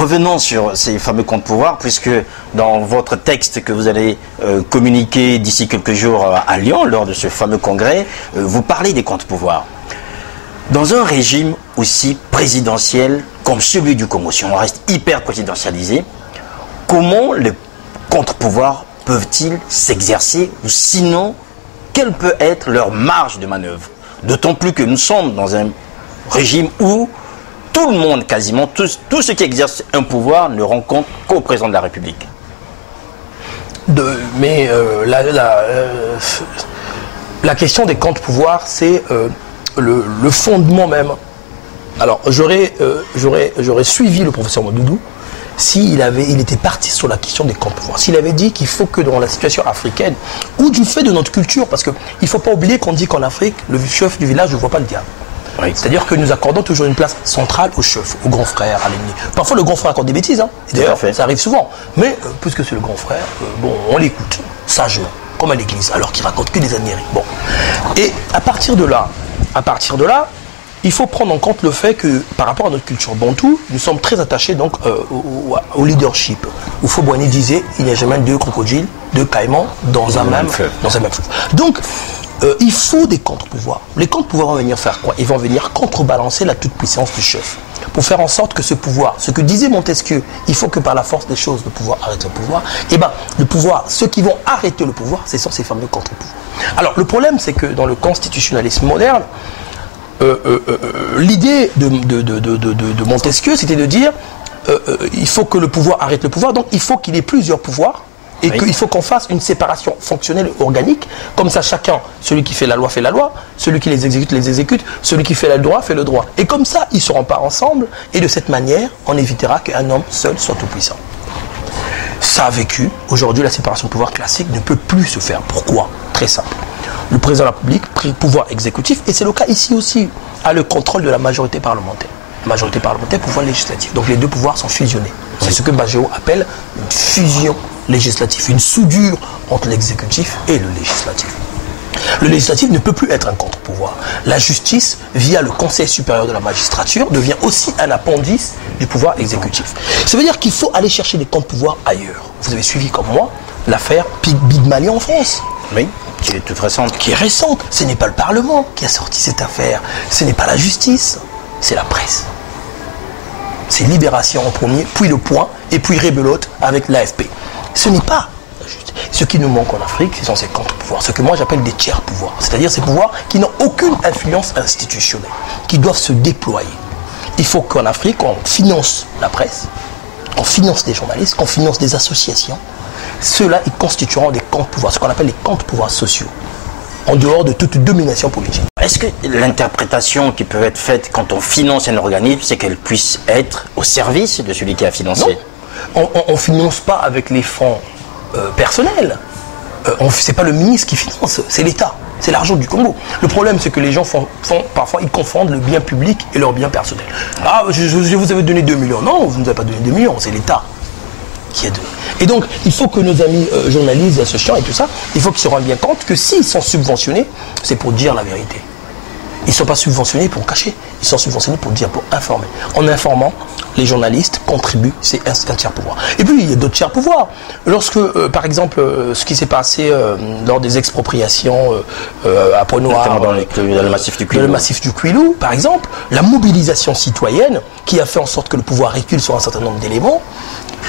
revenons sur ces fameux comptes pouvoirs, puisque dans votre texte que vous allez communiquer d'ici quelques jours à Lyon, lors de ce fameux congrès, vous parlez des comptes pouvoirs. Dans un régime aussi présidentiel comme celui du Congo, si on reste hyper présidentialisé, comment les contre-pouvoirs peuvent-ils s'exercer, ou sinon, quelle peut être leur marge de manœuvre? D'autant plus que nous sommes dans un régime où tout le monde, quasiment, tous ceux qui exercent un pouvoir ne rendent compte qu'au président de la République. La question des contre-pouvoirs, c'est le fondement même. Alors, j'aurais suivi le professeur Modoudou s'il était parti sur la question des contre-pouvoirs. S'il avait dit qu'il faut que dans la situation africaine, ou du fait de notre culture, parce qu'il ne faut pas oublier qu'on dit qu'en Afrique, le chef du village ne voit pas le diable. Oui. C'est-à-dire que nous accordons toujours une place centrale au chef, au grand frère, à l'ennemi. Parfois, le grand frère accorde des bêtises, hein. Et d'ailleurs, ça arrive souvent. Mais puisque c'est le grand frère, on l'écoute sagement, comme à l'église, alors qu'il raconte que des âneries. Bon. Et à partir de là, il faut prendre en compte le fait que, par rapport à notre culture bantou, nous sommes très attachés donc au leadership. Oufo-Boigny disait, il n'y a jamais deux crocodiles, deux caïmans dans un même fleuve. Donc, il faut des contre-pouvoirs. Les contre-pouvoirs vont venir faire quoi? Ils vont venir contrebalancer la toute-puissance du chef. Pour faire en sorte que ce pouvoir, ce que disait Montesquieu, il faut que par la force des choses, le pouvoir arrête le pouvoir. Et bien, le pouvoir, ceux qui vont arrêter le pouvoir, ce sont ces fameux contre-pouvoirs. Alors, le problème, c'est que dans le constitutionnalisme moderne, l'idée de Montesquieu, c'était de dire il faut que le pouvoir arrête le pouvoir, donc il faut qu'il y ait plusieurs pouvoirs. Et qu'il faut qu'on fasse une séparation fonctionnelle et organique. Comme ça, chacun, celui qui fait la loi, celui qui les exécute, celui qui fait le droit, fait le droit. Et comme ça, ils ne seront pas ensemble. Et de cette manière, on évitera qu'un homme seul soit tout puissant. Ça a vécu. Aujourd'hui, la séparation de pouvoir classique ne peut plus se faire. Pourquoi? Très simple. Le président de la République, pouvoir exécutif, et c'est le cas ici aussi, a le contrôle de la majorité parlementaire. Majorité parlementaire, pouvoir législatif. Donc les deux pouvoirs sont fusionnés. C'est ce que Bagéo appelle une fusion législative, une soudure entre l'exécutif et le législatif. Le législatif ne peut plus être un contre-pouvoir. La justice, via le Conseil supérieur de la magistrature, devient aussi un appendice du pouvoir exécutif. Ça veut dire qu'il faut aller chercher des contre-pouvoirs ailleurs. Vous avez suivi comme moi l'affaire Big Mali en France. Oui, qui est toute récente. Qui est récente. Ce n'est pas le Parlement qui a sorti cette affaire. Ce n'est pas la justice. C'est la presse. C'est Libération en premier, puis Le Point, et puis Rebelote avec l'AFP. Ce n'est pas la justice. Ce qui nous manque en Afrique, ce sont ces contre-pouvoirs. Ce que moi j'appelle des tiers-pouvoirs. C'est-à-dire ces pouvoirs qui n'ont aucune influence institutionnelle, qui doivent se déployer. Il faut qu'en Afrique, on finance la presse, qu'on finance des journalistes, qu'on finance des associations. Ceux-là, ils constitueront des contre-pouvoirs, ce qu'on appelle les contre-pouvoirs sociaux, en dehors de toute domination politique. Est-ce que l'interprétation qui peut être faite quand on finance un organisme, c'est qu'elle puisse être au service de celui qui a financé? Non. On ne finance pas avec les fonds personnels. Ce n'est pas le ministre qui finance, c'est l'État. C'est l'argent du Congo. Le problème, c'est que les gens parfois, ils confondent le bien public et leur bien personnel. Ah, je vous avais donné 2 millions. Non, vous ne nous avez pas donné 2 millions, c'est l'État qui a donné. Et donc, il faut que nos amis journalistes, associants et tout ça, il faut qu'ils se rendent bien compte que s'ils sont subventionnés, c'est pour dire la vérité. Ils ne sont pas subventionnés pour cacher, ils sont subventionnés pour dire, pour informer. En informant, les journalistes contribuent, c'est un tiers-pouvoir. Et puis, il y a d'autres tiers-pouvoirs. Lorsque, par exemple, ce qui s'est passé lors des expropriations à Ponoir, dans le massif du Kouilou. Dans le massif du Kouilou, par exemple, la mobilisation citoyenne, qui a fait en sorte que le pouvoir recule sur un certain nombre d'éléments,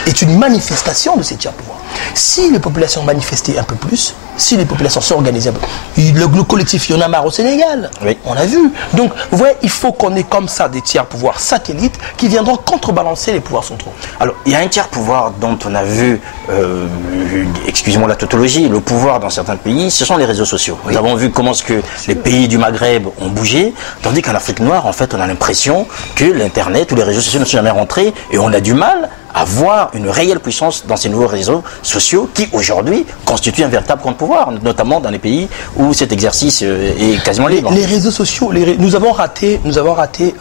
est une manifestation de ces tiers-pouvoirs. Si les populations manifestaient un peu plus, si les populations s'organisaient un peu, le collectif Y en a marre au Sénégal, oui. On l'a vu. Donc, vous voyez, il faut qu'on ait comme ça des tiers-pouvoirs satellites qui viendront contrebalancer les pouvoirs centraux. Alors, il y a un tiers-pouvoir dont on a vu, excusez-moi la tautologie, le pouvoir dans certains pays, ce sont les réseaux sociaux. Oui. Nous avons vu comment est-ce que les pays du Maghreb ont bougé, tandis qu'en Afrique noire, en fait, on a l'impression que l'Internet ou les réseaux sociaux ne sont jamais rentrés et on a du mal à voir une réelle puissance dans ces nouveaux réseaux sociaux qui, aujourd'hui, constituent un véritable contre-pouvoir, notamment dans les pays où cet exercice est quasiment libre. Les réseaux sociaux, nous avons raté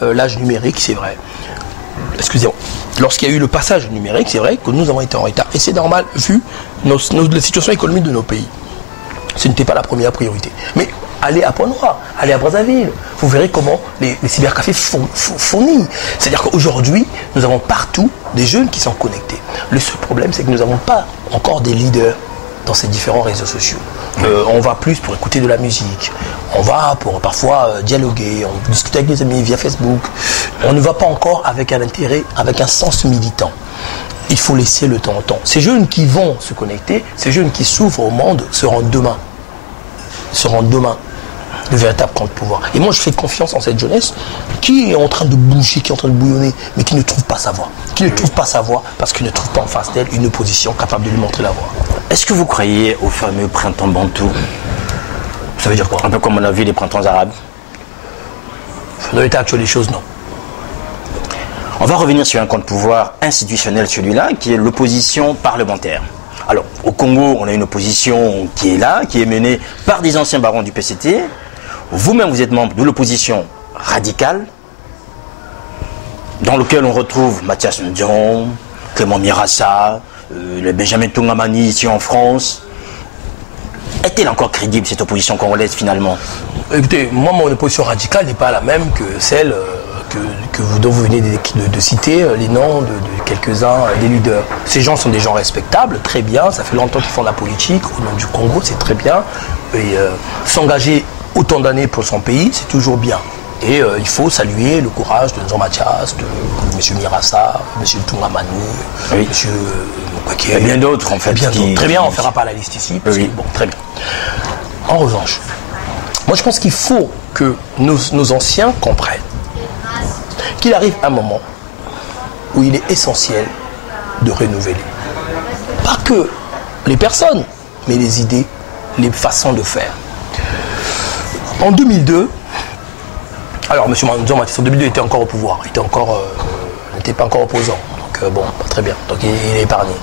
l'âge numérique, c'est vrai. Excusez-moi. Lorsqu'il y a eu le passage numérique, c'est vrai que nous avons été en retard. Et c'est normal, vu la situation économique de nos pays. Ce n'était pas la première priorité. Mais allez à Pointe-Noire, allez à Brazzaville. Vous verrez comment les cybercafés fournissent. C'est-à-dire qu'aujourd'hui, nous avons partout des jeunes qui sont connectés. Le seul problème, c'est que nous n'avons pas encore des leaders dans ces différents réseaux sociaux. On va plus pour écouter de la musique, on va pour parfois dialoguer, on discute avec des amis via Facebook. On ne va pas encore avec un intérêt, avec un sens militant. Il faut laisser le temps au temps. Ces jeunes qui vont se connecter, ces jeunes qui s'ouvrent au monde seront demain le véritable contre-pouvoir. Et moi, je fais confiance en cette jeunesse qui est en train de bouger, qui est en train de bouillonner, mais qui ne trouve pas sa voie. Qui ne trouve pas sa voie parce qu'il ne trouve pas en face d'elle une opposition capable de lui montrer la voie. Est-ce que vous croyez au fameux printemps bantou? Ça veut dire quoi? Un peu comme on a vu les printemps arabes. Dans l'état actuel des choses, non. On va revenir sur un contre-pouvoir institutionnel, celui-là, qui est l'opposition parlementaire. Alors, au Congo, on a une opposition qui est là, qui est menée par des anciens barons du PCT. Vous-même, vous êtes membre de l'opposition radicale, dans lequel on retrouve Mathias Ndion, Clément Mirassa, le Benjamin Tungamani ici en France. Est-elle encore crédible, cette opposition congolaise, finalement? Écoutez, moi, mon opposition radicale n'est pas la même que celle dont vous venez de citer les noms de quelques-uns des leaders. Ces gens sont des gens respectables, très bien, ça fait longtemps qu'ils font de la politique, au nom du Congo, c'est très bien. Et s'engager autant d'années pour son pays, c'est toujours bien. Et il faut saluer le courage de Jean Mathias, de M. Mirassa, M. Tungamani, oui. M. Mukwege. Il y a bien d'autres, en fait. Très bien, on ne fera pas la liste ici. Parce oui. que, bon, très bien. En revanche, moi je pense qu'il faut que nos anciens comprennent qu'il arrive un moment où il est essentiel de renouveler. Pas que les personnes, mais les idées, les façons de faire. En 2002, alors M. Jean Mathias en 2002 était encore au pouvoir, n'était pas encore opposant, donc bon, pas très bien, donc il est épargné.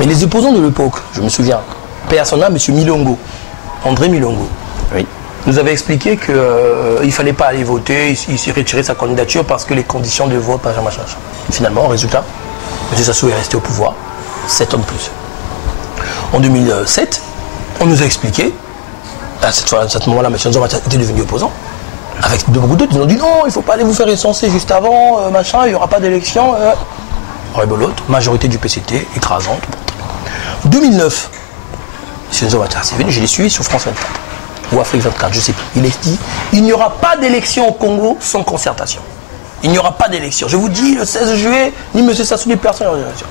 Mais les opposants de l'époque, je me souviens, paix à son âme, M. Milongo, André Milongo, oui, nous avait expliqué qu'il ne fallait pas aller voter, il s'est retiré sa candidature parce que les conditions de vote, machin. Finalement, résultat, M. Sassou est resté au pouvoir, 7 ans de plus. En 2007, on nous a expliqué, à ce moment-là, M. Jean Mathias était devenu opposant, avec beaucoup d'autres, ils ont dit non, il ne faut pas aller vous faire recenser juste avant, machin, il n'y aura pas d'élection. Rebolote, majorité du PCT, écrasante. 2009, M. Jean Mathias est venu, je l'ai suivi sur France 24. Ou Afrique 24, je ne sais plus. Il est dit, il n'y aura pas d'élection au Congo sans concertation. Il n'y aura pas d'élection. Je vous dis, le 16 juillet, ni M. Sassou, ni personne.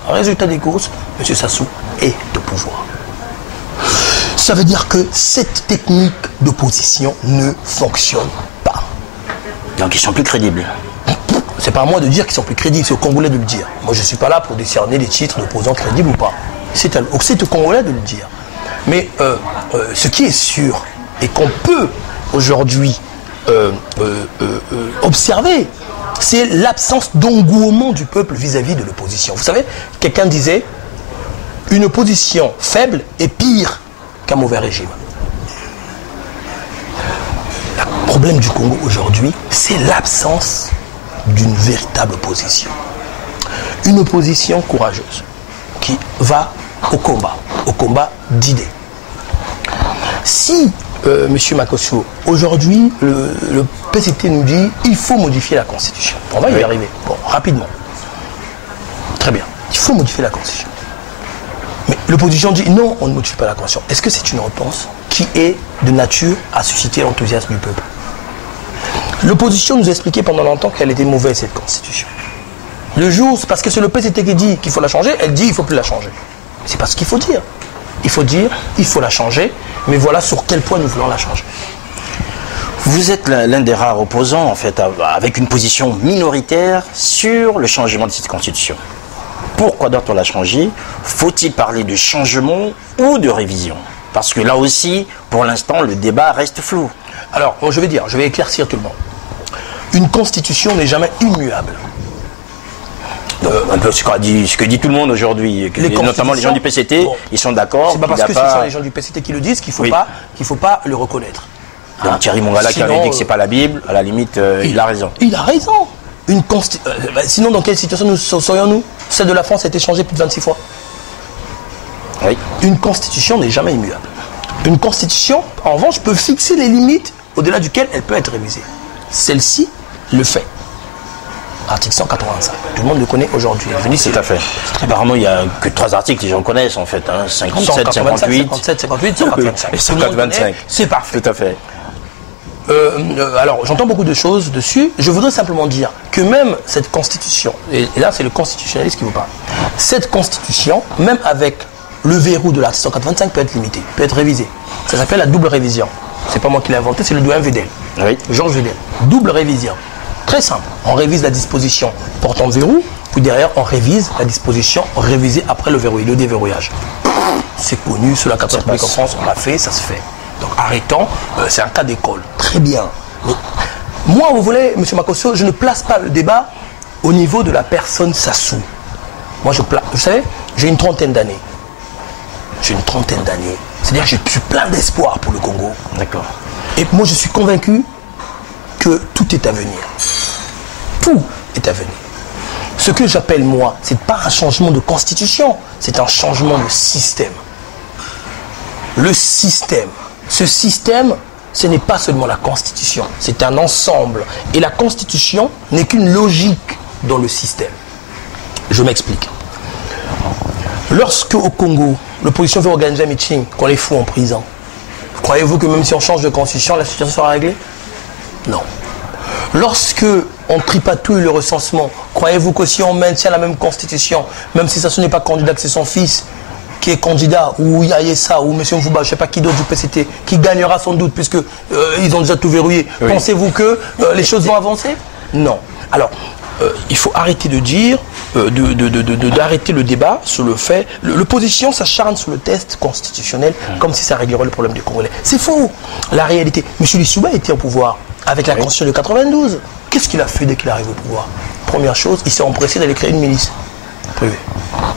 Résultat des courses, M. Sassou est au pouvoir. Ça veut dire que cette technique d'opposition ne fonctionne pas. donc ils sont plus crédibles. C'est pas à moi de dire qu'ils sont plus crédibles, c'est aux Congolais de le dire. Moi, je ne suis pas là pour décerner les titres d'opposants crédibles ou pas. C'est aux Congolais de le dire. Mais ce qui est sûr, et qu'on peut aujourd'hui observer, c'est l'absence d'engouement du peuple vis-à-vis de l'opposition. Vous savez, quelqu'un disait, une opposition faible est pire qu'un mauvais régime. Le problème du Congo aujourd'hui, c'est l'absence d'une véritable opposition. Une opposition courageuse qui va au combat d'idées. Si M. Makosso, aujourd'hui, le PCT nous dit il faut modifier la Constitution. On va y arriver. Bon, rapidement. Très bien. Il faut modifier la Constitution. Mais l'opposition dit non, on ne modifie pas la Constitution. Est-ce que c'est une réponse qui est de nature à susciter l'enthousiasme du peuple? L'opposition nous a expliqué pendant longtemps qu'elle était mauvaise, cette Constitution. Le jour, c'est parce que c'est le PCT qui dit qu'il faut la changer, elle dit qu'il ne faut plus la changer. C'est pas ce qu'il faut dire. Il faut dire, il faut la changer, mais voilà sur quel point nous voulons la changer. Vous êtes l'un des rares opposants, en fait, avec une position minoritaire sur le changement de cette Constitution. Pourquoi doit-on la changer? Faut-il parler de changement ou de révision? Parce que là aussi, pour l'instant, le débat reste flou. Alors, je vais éclaircir tout le monde. Une Constitution n'est jamais immuable. Un peu ce que dit tout le monde aujourd'hui, notamment les gens du PCT, bon, ils sont d'accord. C'est pas parce que ce sont les gens du PCT qui le disent qu'il ne faut pas le reconnaître. Donc Thierry Mongala qui avait dit que ce n'est pas la Bible, à la limite, il a raison. Il a raison. Sinon, dans quelle situation nous serions-nous? Celle de la France a été changée plus de 26 fois. Oui. Une Constitution n'est jamais immuable. Une Constitution, en revanche, peut fixer les limites au-delà duquel elle peut être révisée. Celle-ci le fait. Article 185. Tout le monde le connaît aujourd'hui. Tout à fait. Apparemment, il n'y a que 3 articles que j'en connaissent en fait. 57, 58. 57, 58, 185. Et 185. C'est parfait. Tout à fait. Alors, j'entends beaucoup de choses dessus. Je voudrais simplement dire que même cette constitution, et là c'est le constitutionnaliste qui vous parle, cette constitution, même avec le verrou de l'article 185, peut être limitée, peut être révisée. Ça s'appelle la double révision. C'est pas moi qui l'ai inventé, c'est le doyen Vedel. Oui. Georges Vedel. Double révision. Très simple. On révise la disposition portant verrou, puis derrière on révise la disposition révisée après le verrouillage, le déverrouillage. C'est connu, sous la 4 République en France, on l'a fait, ça se fait. Donc arrêtons, c'est un cas d'école. Très bien. Mais moi, vous voulez, M. Makosso, je ne place pas le débat au niveau de la personne Sassou. Moi, vous savez, j'ai une trentaine d'années. J'ai une trentaine d'années. C'est-à-dire que je suis plein d'espoir pour le Congo. D'accord. Et moi, je suis convaincu que tout est à venir. Tout est à venir. Ce que j'appelle, moi, ce n'est pas un changement de constitution, c'est un changement de système. Le système. Ce système, ce n'est pas seulement la constitution, c'est un ensemble. Et la constitution n'est qu'une logique dans le système. Je m'explique. Lorsque au Congo, l'opposition veut organiser un meeting, qu'on les fout en prison, croyez-vous que même si on change de constitution, la situation sera réglée? Non. Lorsque on tripatouille le recensement, croyez-vous que si on maintient la même constitution, même si ça ce n'est pas candidat, que c'est son fils qui est candidat, ou Yaïssa, ou M. Mfouba, je ne sais pas qui d'autre du PCT, qui gagnera sans doute, puisque ils ont déjà tout verrouillé, oui. Pensez-vous que les choses vont avancer? Non. Alors, il faut arrêter de dire, d'arrêter le débat sur le fait. L'opposition s'acharne sur le test constitutionnel comme si ça réglerait le problème des Congolais. C'est faux. La réalité, M. Lissouba était au pouvoir avec la Constitution de 92. Qu'est-ce qu'il a fait dès qu'il arrive au pouvoir? Première chose, il s'est empressé d'aller créer une milice privée.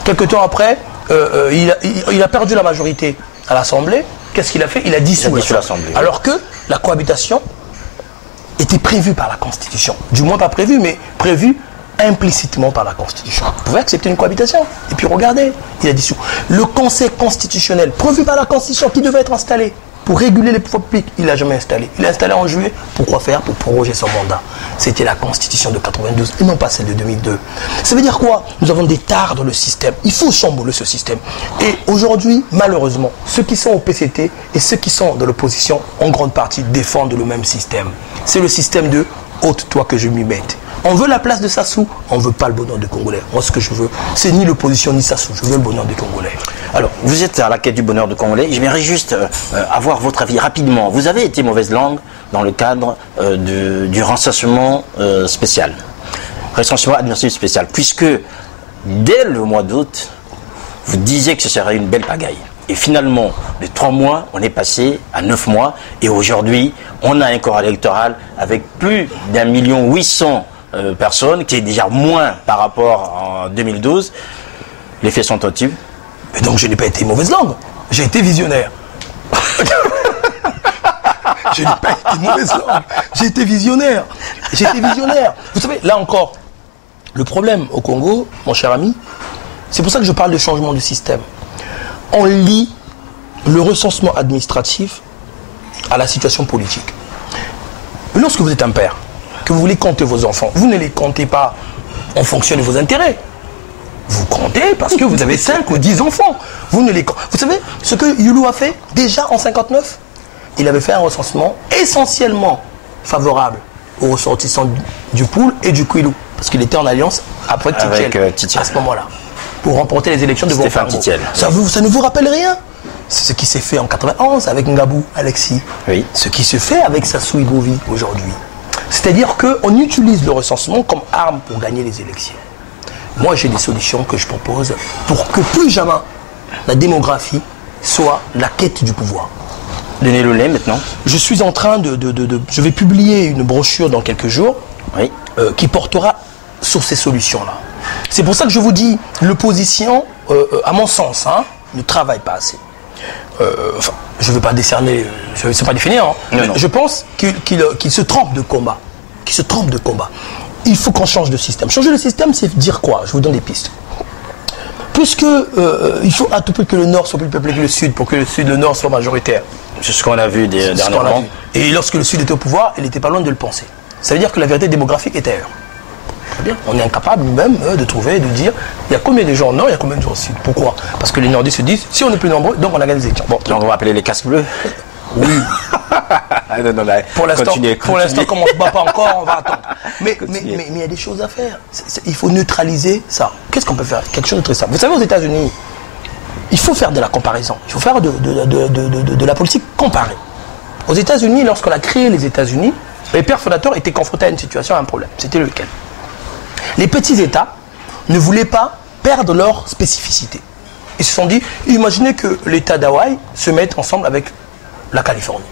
Quelque temps après, il a perdu la majorité à l'Assemblée. Qu'est-ce qu'il a fait? Il a dissous l'Assemblée. Alors que la cohabitation était prévue par la Constitution. Du moins pas prévue, mais prévue implicitement par la Constitution. Vous pouvez accepter une cohabitation. Et puis regardez, il a dissous. Le Conseil constitutionnel, prévu par la Constitution, qui devait être installé pour réguler les pouvoirs publics, il ne l'a jamais installé. Il l'a installé en juillet. Pourquoi faire? Pour proroger son mandat. C'était la Constitution de 92 et non pas celle de 2002. Ça veut dire quoi? Nous avons des tares dans le système. Il faut chambouler ce système. Et aujourd'hui, malheureusement, ceux qui sont au PCT et ceux qui sont dans l'opposition, en grande partie, défendent le même système. C'est le système de « ôte-toi que je m'y mette ». On veut la place de Sassou, on ne veut pas le bonheur des Congolais. Moi, ce que je veux, c'est ni l'opposition ni Sassou. Je veux le bonheur des Congolais. Alors, vous êtes à la quête du bonheur des Congolais. J'aimerais juste avoir votre avis rapidement. Vous avez été mauvaise langue dans le cadre du recensement spécial. Recensement administratif spécial. Puisque, dès le mois d'août, vous disiez que ce serait une belle pagaille. Et finalement, de 3 mois, on est passé à 9 mois. Et aujourd'hui, on a un corps électoral avec plus d'1,8 million personnes, qui est déjà moins par rapport en 2012. Les faits sont au-dessus. Mais donc je n'ai pas été mauvaise langue, j'ai été visionnaire. Je n'ai pas été mauvaise langue, j'ai été visionnaire. J'ai été visionnaire. Vous savez, là encore, le problème au Congo, mon cher ami, c'est pour ça que je parle de changement de système. On lie le recensement administratif à la situation politique. Mais lorsque vous êtes un père, que vous voulez compter vos enfants, vous ne les comptez pas en fonction de vos intérêts. Vous comptez parce que vous avez 5 ou 10 enfants. Vous savez ce que Youlou a fait déjà en 59? Il avait fait un recensement essentiellement favorable aux ressortissants du Poul et du Kouilou. Parce qu'il était en alliance avec Titiel à ce moment-là. Pour remporter les élections de Stéphane Titiel. Ça ne vous rappelle rien? C'est ce qui s'est fait en 91 avec Ngabou, Alexis. Oui. Ce qui se fait avec Sassou Ibovi aujourd'hui. C'est-à-dire qu'on utilise le recensement comme arme pour gagner les élections. Moi, j'ai des solutions que je propose pour que plus jamais la démographie soit la quête du pouvoir. Donnez-le lait maintenant. Je suis en train je vais publier une brochure dans quelques jours, oui. Qui portera sur ces solutions-là. C'est pour ça que je vous dis, l'opposition, à mon sens, ne travaille pas assez. Je ne veux pas décerner, je ne sais pas définir, mais je pense qu'il se trompe de combat. Il faut qu'on change de système. Changer le système, c'est dire quoi? Je vous donne des pistes. Puisque il faut à tout prix que le Nord soit plus peuplé que le Sud, pour que le Nord soit majoritaire. C'est ce qu'on a vu dernièrement. Et lorsque le Sud était au pouvoir, il n'était pas loin de le penser. Ça veut dire que la vérité démographique est ailleurs. Très bien. On est incapable nous-mêmes de trouver, de dire, il y a combien de gens au Nord, il y a combien de gens au Sud. Pourquoi? Parce que les Nordistes se disent, si on est plus nombreux, donc on a gagné les élections. Bon, donc on va appeler les casques bleus. Oui. Non, pour l'instant, comme on ne se bat pas encore, on va attendre. Mais il y a des choses à faire. Il faut neutraliser ça. Qu'est-ce qu'on peut faire? Quelque chose de très simple. Vous savez, aux États-Unis, il faut faire de la comparaison. Il faut faire de la politique comparée. Aux États-Unis, lorsqu'on a créé les États-Unis, les pères fondateurs étaient confrontés à une situation, à un problème. C'était lequel? Les petits États ne voulaient pas perdre leur spécificité. Ils se sont dit, imaginez que l'État d'Hawaï se mette ensemble avec la Californie.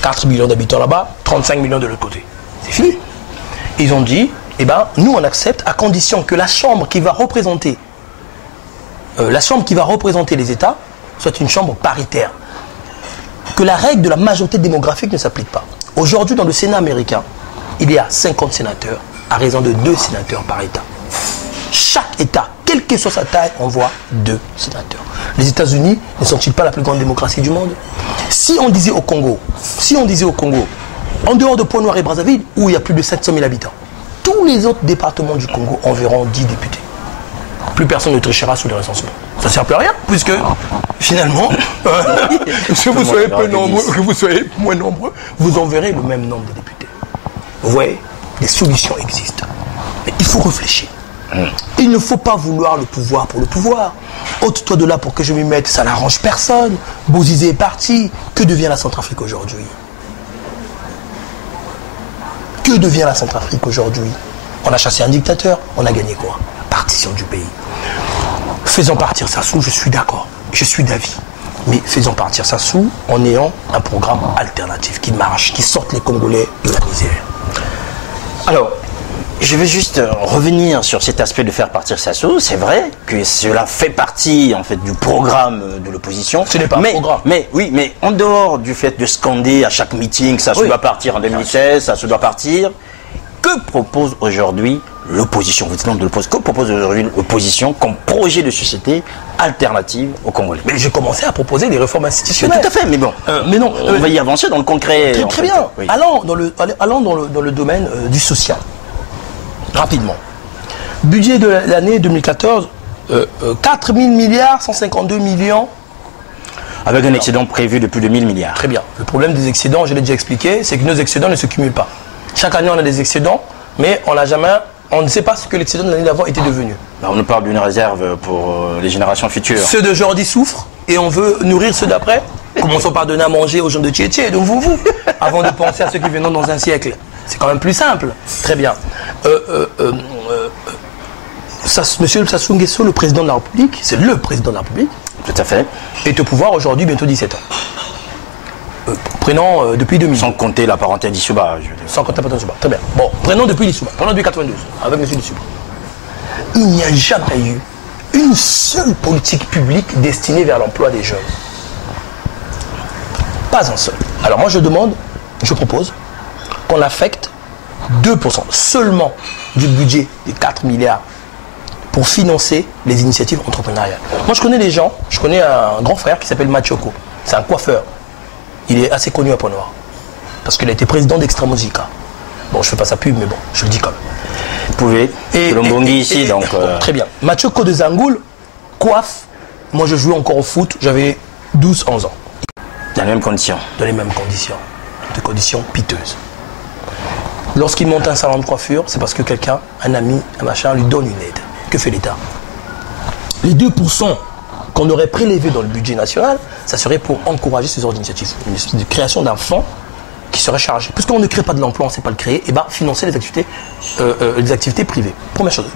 4 millions d'habitants là-bas, 35 millions de l'autre côté. C'est fini. Ils ont dit, eh ben, nous on accepte à condition que la chambre qui va représenter les États soit une chambre paritaire. Que la règle de la majorité démographique ne s'applique pas. Aujourd'hui, dans le Sénat américain, il y a 50 sénateurs à raison de 2 sénateurs par État. Chaque État, quelle que soit sa taille, envoie 2 sénateurs. Les États-Unis ne sont-ils pas la plus grande démocratie du monde? Si on disait au Congo, en dehors de Pointe-Noire et Brazzaville, où il y a plus de 700 000 habitants, tous les autres départements du Congo enverront 10 députés. Plus personne ne trichera sous les recensements. Ça ne sert plus à rien, puisque finalement, que vous soyez peu nombreux, que vous soyez moins nombreux, vous enverrez le même nombre de députés. Vous voyez, des solutions existent. Mais il faut réfléchir. Il ne faut pas vouloir le pouvoir pour le pouvoir. Ôte-toi de là pour que je m'y mette, ça n'arrange personne. Bozizé est parti. Que devient la Centrafrique aujourd'hui? Que devient la Centrafrique aujourd'hui? On a chassé un dictateur, on a gagné quoi? La partition du pays. Faisons partir Sassou, je suis d'accord, je suis d'avis. Mais faisons partir Sassou en ayant un programme alternatif qui marche, qui sorte les Congolais de la misère. Alors, je vais juste revenir sur cet aspect de faire partir Sassou. C'est vrai que cela fait partie en fait du programme de l'opposition. Ce n'est pas un programme. Mais en dehors du fait de scander à chaque meeting, Sassou doit partir en 2016, Sassou doit partir. Que propose aujourd'hui l'opposition? Vous êtes membre de l'opposition. Que propose aujourd'hui l'opposition comme projet de société alternative aux Congolais? Mais j'ai commencé à proposer des réformes institutionnelles. Tout à fait, mais bon. On va y avancer dans le concret. Très bien. Oui. Allons dans le domaine du social. Rapidement. Budget de l'année 2014, 4 000 milliards, 152 millions. Avec un excédent prévu de plus de 1000 milliards. Très bien. Le problème des excédents, je l'ai déjà expliqué, c'est que nos excédents ne se cumulent pas. Chaque année, on a des excédents, mais on ne sait pas ce que l'excédent de l'année d'avant était devenu. On nous parle d'une réserve pour les générations futures. Ceux d'aujourd'hui souffrent et on veut nourrir ceux d'après. Commençons par donner à manger aux gens de Tchétché, donc vous, avant de penser à ceux qui viendront dans un siècle. C'est quand même plus simple. Très bien. Monsieur Sassou Nguesso, le président de la République, c'est le président de la République. Tout à fait. Est au pouvoir aujourd'hui, bientôt 17 ans. Prenons depuis 2000. Sans compter la parenté d'Issouba. Sans compter la parenté d'Issouba. Très bien. Bon, prenons depuis l'Issouba. Prenons depuis 92, avec M. Issouba. Il n'y a jamais eu une seule politique publique destinée vers l'emploi des jeunes. Pas un seul. Alors moi je propose qu'on affecte 2% seulement du budget des 4 milliards pour financer les initiatives entrepreneuriales. Moi je connais des gens, je connais un grand frère qui s'appelle Machoko. C'est un coiffeur. Il est assez connu à Pointe-Noire. Parce qu'il a été président d'Extra Musica. Bon, je ne fais pas sa pub, mais bon, je le dis quand même. Vous pouvez. Lombongi ici, donc. Très bien. Machoko de Zangoul coiffe. Moi, je jouais encore au foot. J'avais 12-11 ans. Dans les mêmes conditions. Dans les mêmes conditions. Des conditions piteuses. Lorsqu'il monte un salon de coiffure, c'est parce que quelqu'un, un ami, un machin, lui donne une aide. Que fait l'État? Les 2% qu'on aurait prélevé dans le budget national, ça serait pour encourager ces ordres d'initiative. Une espèce de création d'un fonds qui serait chargé. Puisqu'on ne crée pas de l'emploi, on ne sait pas le créer, et bien financer les activités privées. Première chose.